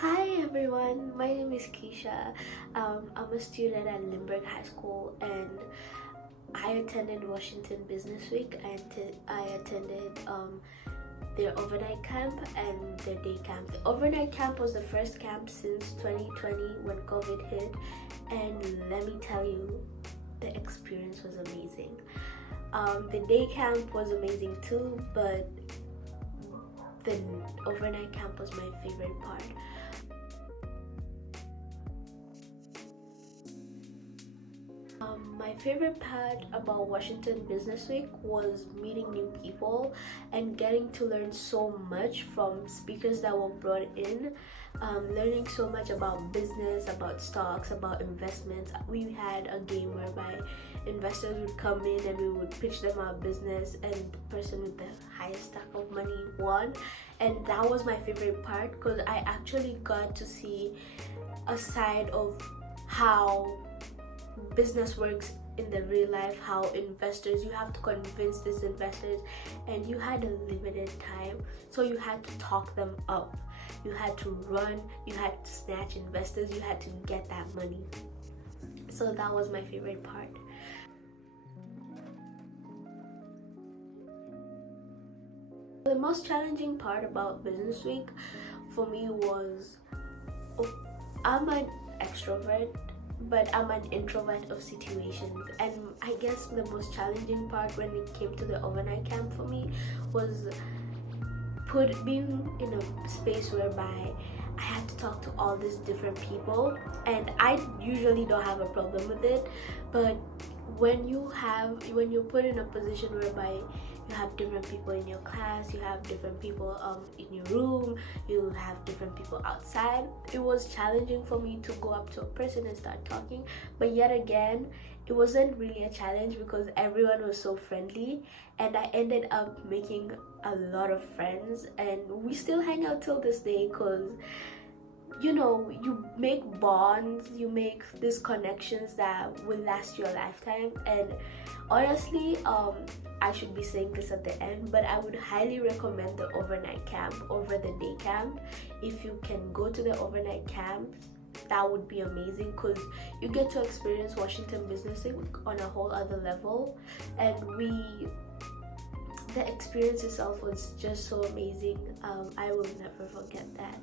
Hi everyone, my name is Keyshia. I'm a student at Lindbergh High School and I attended Washington Business Week and I attended their overnight camp and their day camp. The overnight camp was the first camp since 2020 when COVID hit, and let me tell you, the experience was amazing. The day camp was amazing too, but the overnight camp was my favorite part. My favorite part about Washington Business Week was meeting new people and getting to learn so much from speakers that were brought in, learning so much about business, about stocks, about investments. We had a game whereby investors would come in and we would pitch them our business, and the person with the highest stack of money won. And that was my favorite part because I actually got to see a side of how business works in the real life, how investors, you have to convince these investors, and you had a limited time, so you had to talk them up, you had to run, you had to snatch investors, you had to get that money. So that was my favorite part. The most challenging part about Business Week for me was, I'm an extrovert, but I'm an introvert of situations, and I guess the most challenging part when it came to the overnight camp for me was being in a space whereby I had to talk to all these different people, and I usually don't have a problem with it, but when you're put in a position whereby you have different people in your class, you have different people in your room, you have different people outside, it was challenging for me to go up to a person and start talking. But yet again, it wasn't really a challenge because everyone was so friendly, and I ended up making a lot of friends, and we still hang out till this day because, you know, you make bonds, you make these connections that will last your lifetime. And honestly, I should be saying this at the end, but I would highly recommend the overnight camp over the day camp. If you can go to the overnight camp, that would be amazing because you get to experience Washington Business Week on a whole other level, and the experience itself was just so amazing. I will never forget that.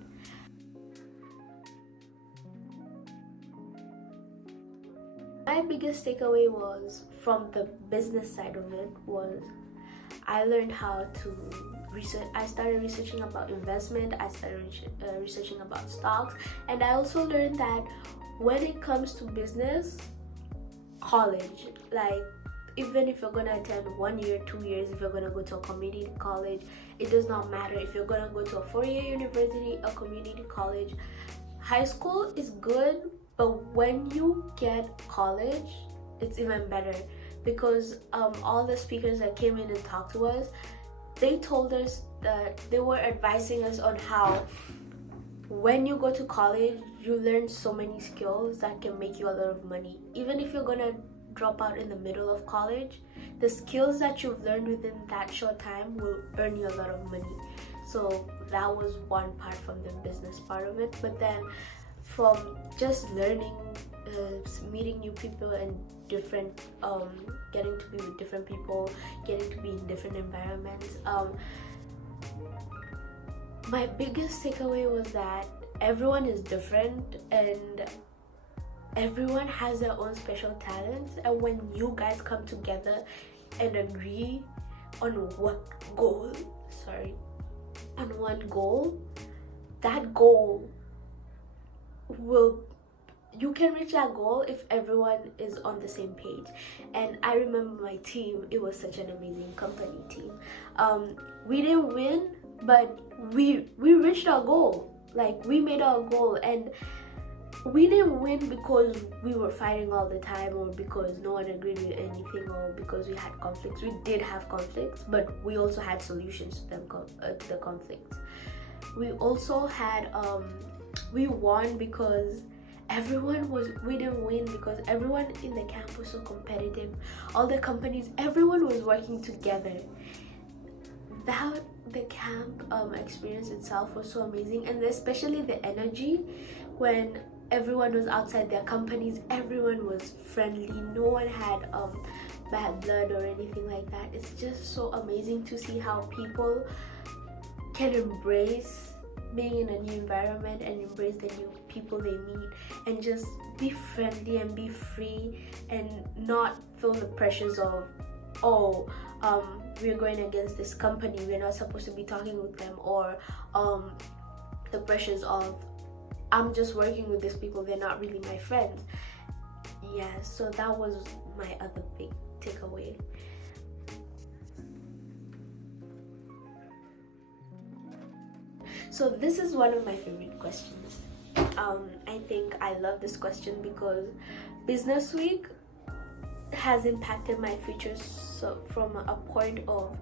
My biggest takeaway was from the business side of it was I learned how to research. I started researching about investment, I started researching about stocks, and I also learned that when it comes to business, college, like even if you're gonna attend 1 year, 2 years, if you're gonna go to a community college, it does not matter. If you're gonna go to a 4-year university, a community college, high school is good, but when you get college, it's even better because all the speakers that came in and talked to us, they told us that they were advising us on how when you go to college, you learn so many skills that can make you a lot of money. Even if you're gonna drop out in the middle of college, the skills that you've learned within that short time will earn you a lot of money. So that was one part from the business part of it. But then from just learning, meeting new people and different, getting to be with different people, getting to be in different environments, my biggest takeaway was that everyone is different and everyone has their own special talents, and when you guys come together and agree on one goal, that goal you can reach that goal if everyone is on the same page. And I remember my team, it was such an amazing company team. We didn't win, but we reached our goal. Like, we made our goal, and we didn't win because we were fighting all the time or because no one agreed with anything or because we had conflicts. We did have conflicts, but we also had solutions to the conflicts. We also had we won because we didn't win because everyone in the camp was so competitive. All the companies, everyone was working together. That the camp experience itself was so amazing, and especially the energy when everyone was outside their companies. Everyone was friendly, no one had bad blood or anything like that. It's just so amazing to see how people can embrace being in a new environment and embrace the new people they meet, and just be friendly and be free and not feel the pressures of, oh, we're going against this company, we're not supposed to be talking with them, or the pressures of, I'm just working with these people, they're not really my friends. Yeah, so that was my other big takeaway. So this is one of my favorite questions. I think I love this question because Business Week has impacted my future, so from a point of,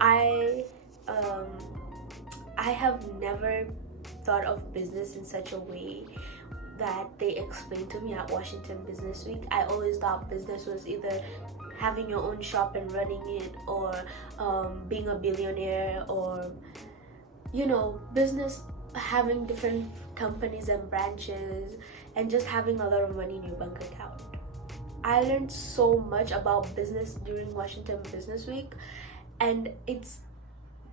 I have never thought of business in such a way that they explained to me at Washington Business Week. I always thought business was either having your own shop and running it, or being a billionaire, or business, having different companies and branches, and just having a lot of money in your bank account. I learned so much about business during Washington Business Week, and it's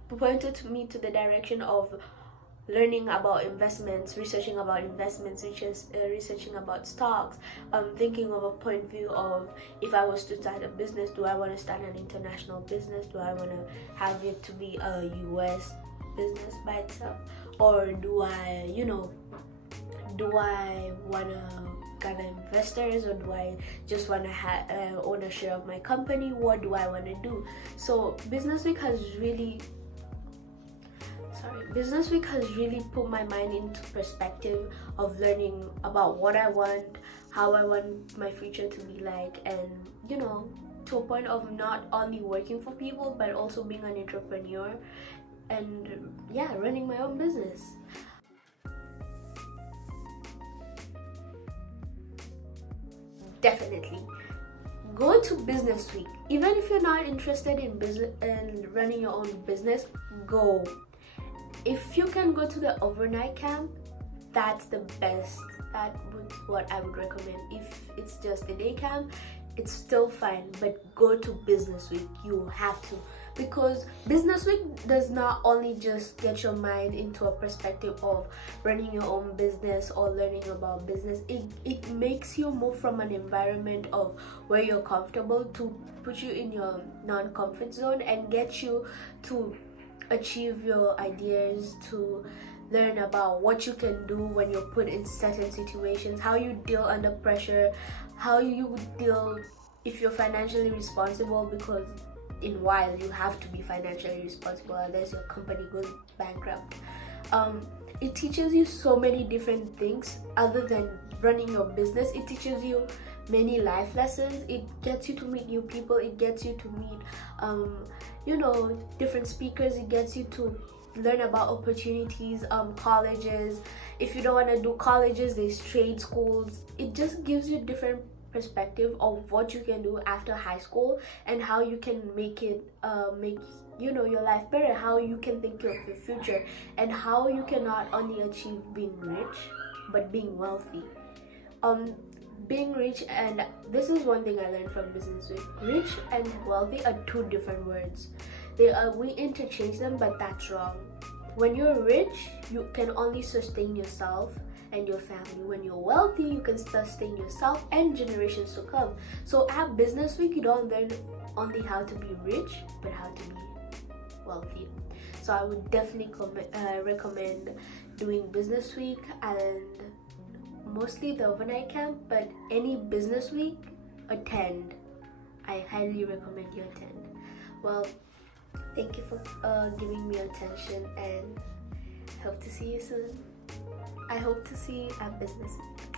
pointed me to the direction of learning about investments, researching about investments, which is researching about stocks, thinking of a point of view of, if I was to start a business, do I want to start an international business? Do I want to have it to be a US business by itself, or do I want to gather investors, or do I just want to own a share of my company? What do I want to do? So Business Week has really put my mind into perspective of learning about what I want, how I want my future to be like, and to a point of not only working for people but also being an entrepreneur and running my own business. Definitely go to Business Week. Even if you're not interested in business and running your own business, go. If you can go to the overnight camp, that's the best. That would what I would recommend. If it's just a day camp, it's still fine, but go to Business Week. You have to, because Business Week does not only just get your mind into a perspective of running your own business or learning about business. It makes you move from an environment of where you're comfortable to put you in your non-comfort zone and get you to achieve your ideas, to learn about what you can do when you're put in certain situations, how you deal under pressure, how you deal if you're financially responsible, because in a while you have to be financially responsible unless your company goes bankrupt. It teaches you so many different things other than running your business. It teaches you many life lessons. It gets you to meet new people. It gets you to meet different speakers. It gets you to learn about opportunities, colleges. If you don't want to do colleges, there's trade schools. It just gives you different perspective of what you can do after high school and how you can make it make your life better, how you can think of the future, and how you can not only achieve being rich but being wealthy. Being rich, and this is one thing I learned from Business Week, rich and wealthy are two different words. We interchange them, but that's wrong. When you're rich, you can only sustain yourself and your family. When you're wealthy, you can sustain yourself and generations to come. So at Business Week, you don't learn only how to be rich, but how to be wealthy. So I would definitely recommend doing Business Week, and mostly the overnight camp, but any Business Week, attend. I highly recommend you attend. Well, thank you for giving me attention, and hope to see you soon. I hope to see you at Business Week.